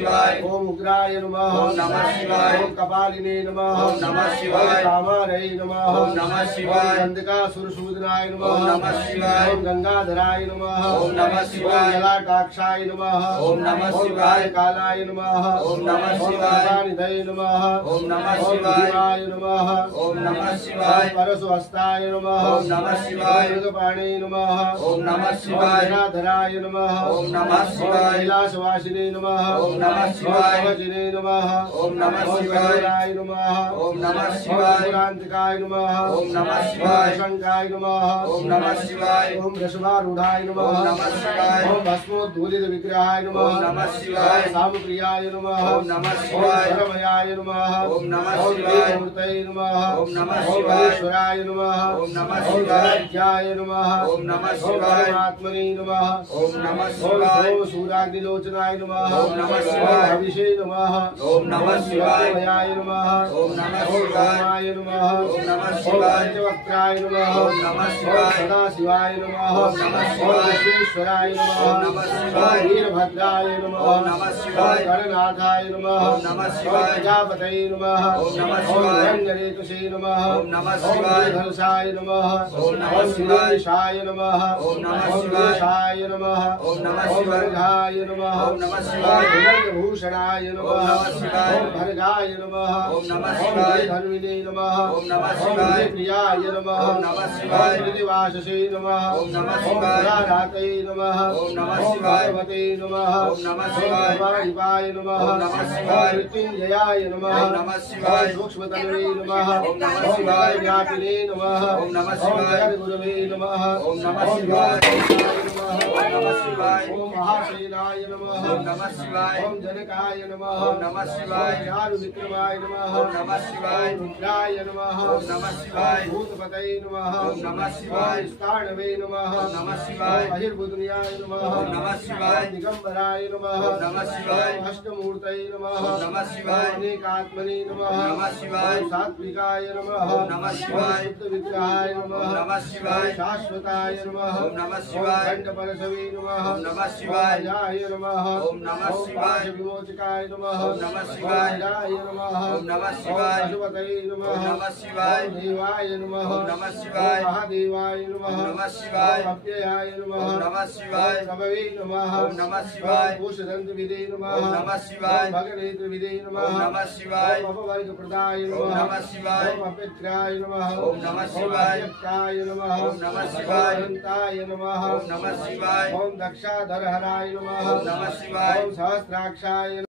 शिवाय। ओम उग्राय नमः। ओम नमः शिवाय। ओम कपालिने नमः। ओम नमः शिवाय। कामारये नमः। ओम नमः शिवाय। ओम गंधकासुरसूदनाय नमः। ओम नमः शिवाय। ओम गंगाधराय नमः। ओम नमः शिवाय। ओम जलाटाक्षाय नमः। ओम नमः शिवाय। ओम कालाय नमः। ओम नमः शिवाय। ओम निधये नमः। ओम नमः ओम शिवाय। भीमाय नमः। ओम नमः शिवाय। ओम परशुहस्ताय नमः। ओम नमः शिवाय। ओम मृगपाणे नमः। ओम नमः शिवाय। ओम जनाधराय नमः। ओम नमः शिवाय। कैलासवासिने नमः। ओम नमः शिवाय। ओम कवचिने नमः। ओम नमः ओम शिवाय। कठोराय नमः। ओम नमः शिवाय। ओम पुरांतिकाय नमः। ओम नमः शिवाय। ओम शंकाय नमः। ओम नमः शिवाय। ओम वृषभारूढ़ाय नमः। ओम नमः शिवाय। ओम भस्मोद्धूलित विग्रहाय नमः। ओम नमः शिवाय। सामप्रियाय नमः। ओम नमः शिवाय। ओम सर्वमयाय नमः। ओम नमः ओम शिवाय। मूर्तये नमः। ओम नमः ओम शिवाय। ईश्वराय नमः। ओम नमः ओम शिवाय। धनाढ्याय नमः। ओम नमः ओम शिवाय। परमात्मने नमः। ओम नमः ओम शिवाय। ओम सूराग्निलोचनाय नमः। ओम नमः शिवाय। ओम हविषे नमः। ओम नमः शिवाय। भयाय नमः। ओम नमः ओम शिवाय। रामाय नमः। ओम नमः ओम शिवाय। पंचवक्त्राय नमः। ओम नमः शिवाय। ओम सदाशिवाय नमः। ओम नमः शिवाय। ओम विश्वेश्वराय नमः। ओम नमः शिवाय। ओम वीरभद्राय नमः। ओम नमः शिवाय। ओम गणनाथाय नमः। ओम नमः शिवाय। ओम प्रजापतये नमः। ओम नमः ओम शिवाय। रंगरेतुषे नमः। ओम नमः ओम शिवाय। धनुषाय नमः। ओम नमः ओम शिवाय। गिरीशाय नमः। ओम नमः ओम शिवाय। गिरीशाय नमः। ओम नमः ओम शिवाय। वर्धाय नमः। ओम नमः शिवाय। ओम भुजंगभूषणाय नमः। ओम नमः शिवाय। ओम भर्गाय नमः। ओम नमः ओम शिवाय। धन्विने नमः। ओम नमः ओम शिवाय। प्रियाय नमः। ओम नमः शिवाय। ओम कृतिवाससे नमः। ओम नमः ओम शिवाय। पुरारातये नमः। ओम नमः ओम शिवाय। भगवते नमः। ओम नमः शिवाय। ओम महाशिवाय नमः। ओम नमः शिवाय। ओम मृत्युंजयाय नमः। ओम नमः शिवाय। ओम सूक्ष्मतन्वे नमः। ओम नमः शिवाय। ओम व्यापिने नमः। ओम नमः ओम शिवाय। जगद्गुरवे नमः। ओम नमः ओम शिवाय। नमः। ओम नमः शिवाय। ओम महासेनाय नमः। ओम नमः शिवाय। ओम जनकाय नमः। ओम नमः शिवाय। ओम चारु विक्रमाय नमः। ओम नमः शिवाय। ओम रुद्राय नमः। ओम नमः शिवाय। ओम भूतपतये नमः। ओम नमः शिवाय। ओम स्थाणवे नमः। ओम नमः शिवाय। ओम अहिर्बुद्नियाय नमः। ओम नमः शिवाय। ओम दिगंबराय नमः। ओम नमः शिवाय। ओम अष्टमूर्तये नमः। ओम नमः शिवाय। ओम अनेकात्मने नमः। ओम नमः शिवाय। ओम सात्विकाय नमः। ओम नमः शिवाय। ओम शुद्ध विग्रहाय नमः। ओम नमः शिवाय। ओम शाश्वताय नमः। ओम नमः शिवाय। ओम खंडपरशवे नमः। ओम नमः शिवाय। ओम अजाय नमः। ओम नमः शिवाय। ओम विमोचकाय नमः। ओम नमः शिवाय। ओम अजाय नमः। ओम नमः शिवाय। ओम पशुपतये नमः। ओम नमः शिवाय। ओम देवाय नमः। ओम नमः शिवाय। ओम महादेवाय नमः। ओम नमः शिवाय। ओम अव्ययाय नमः। ओम नमः शिवाय। ओम प्रभवे नमः। ओम नमः शिवाय। ओम भूषदन्तविदे नमः। ओम नमः शिवाय। ओम भगनेत्रविदे नमः। ओम नमः शिवाय। ओम अपवर्गप्रदाय नमः। ओम नमः शिवाय। ओम अपित्राय नमः। ओम नमः शिवाय। ओम अव्यक्ताय नमः। ओम नमः शिवाय। ओम अनन्ताय नमः। ओम नमः शिवाय। ओम दक्षाधरहराय नमः। ओम नमः शिवाय। ओम सहस्राक्षाय